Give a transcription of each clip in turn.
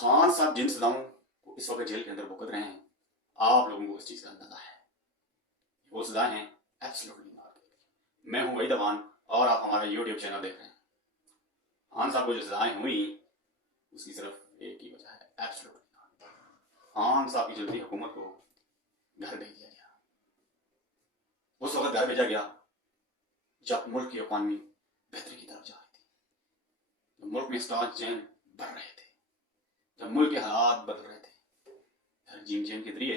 خان صاحب جن سزاؤں کو اس وقت جیل کے اندر بھگت رہے ہیں، آپ لوگوں کو اس چیز کا اندازہ ہے، وہ سزائیں ہیں ایبسلیوٹلی ناٹ گلٹی۔ میں ہوں وحید افغان اور آپ ہمارا یوٹیوب چینل دیکھ رہے ہیں۔ خان صاحب کو جو سزائیں ہوئی اس کی صرف ایک ہی وجہ ہے، ایبسلیوٹلی ناٹ۔ خان صاحب کی جلدی حکومت کو گھر بھیج دیا گیا۔ اس وقت گھر بھیجا گیا جب ملک کی اکانومی بہتری کی طرف جا رہی تھی، جب ملک میں اسٹاک چین بڑھ رہے تھے، جب ملک کے حالات بدل رہے تھے، رجیم چینج کے ذریعے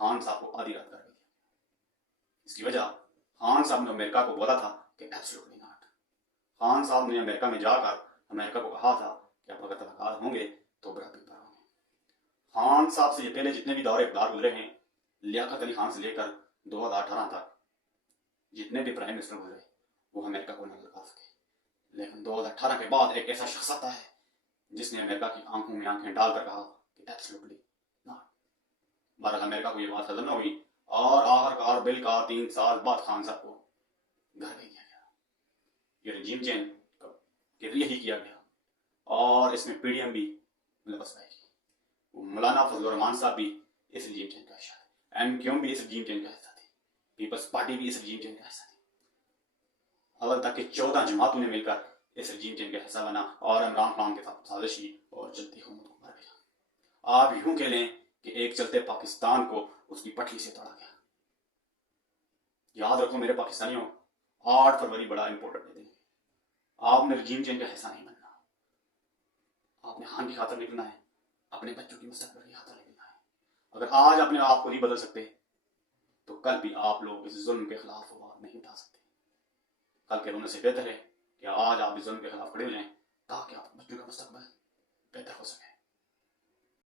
خان صاحب کو آدھی رات کر دیا۔ اس کی وجہ خان صاحب نے امریکہ کو بولا تھا کہ ایبسلیوٹلی ناٹ۔ خان صاحب نے امریکہ میں جا کر امریکہ کو کہا تھا کہ آپ اگر تعلقات ہوں گے تو برابری پر ہوں گے۔ خان صاحب سے یہ پہلے جتنے بھی دور اقتدار گزرے ہیں، لیاقت علی خان سے لے کر 2018 تک جتنے بھی پرائم منسٹر گزرے وہ امریکہ کو نہ لگا سکے، لیکن 2018 کے بعد ایک ایسا شخص آتا ہے جس نے امریکہ کی آنکھوں میں آنکھیں ڈال کر کہا کہ ایبسلیوٹلی ناٹ۔ بہرحال امریکہ کو یہ بات ہضم نہ ہوئی اور آخرکار بل کا 3 سال بعد خان صاحب کو گھر بھیج دیا گیا۔ یہ رجیم چینج کے ذریعے ہی کیا گیا اور اس میں پی ڈی ایم بھی ملوث پائی گئی۔ مولانا فضل الرحمان صاحب بھی اس رجیم چینج کا حصہ تھے، ایم کیو ایم بھی اس رجیم چینج کا حصہ تھی، پیپلز پارٹی بھی اس رجیم چینج کا حصہ تھی۔ اول تک کہ 14 جماعتوں نے مل کر اس رجیم چینج کا حصہ بنا اور عمران خان کے ساتھ سازش کی اور چلتی حکومت کو مار دیا۔ آپ یوں کہہ لیں کہ ایک چلتے پاکستان کو اس کی پٹری سے توڑا گیا۔ یاد رکھو میرے پاکستانیوں، 8 فروری بڑا امپورٹنٹ دن ہے۔ آپ نے رجیم چینج کا حصہ نہیں بننا، آپ نے خان کی خاطر نکلنا ہے، اپنے بچوں کی مستقبل کی خاطر نکلنا ہے۔ اگر آج اپنے آپ کو نہیں بدل سکتے تو کل بھی آپ لوگ اس ظلم کے خلاف آواز نہیں اٹھا سکتے۔ کل کے رونے سے بہتر ہے کہ آج آپ اس ظلم کے خلاف کھڑے ہو جائیں تاکہ آپ بچوں کا مستقبل بہتر ہو سکے۔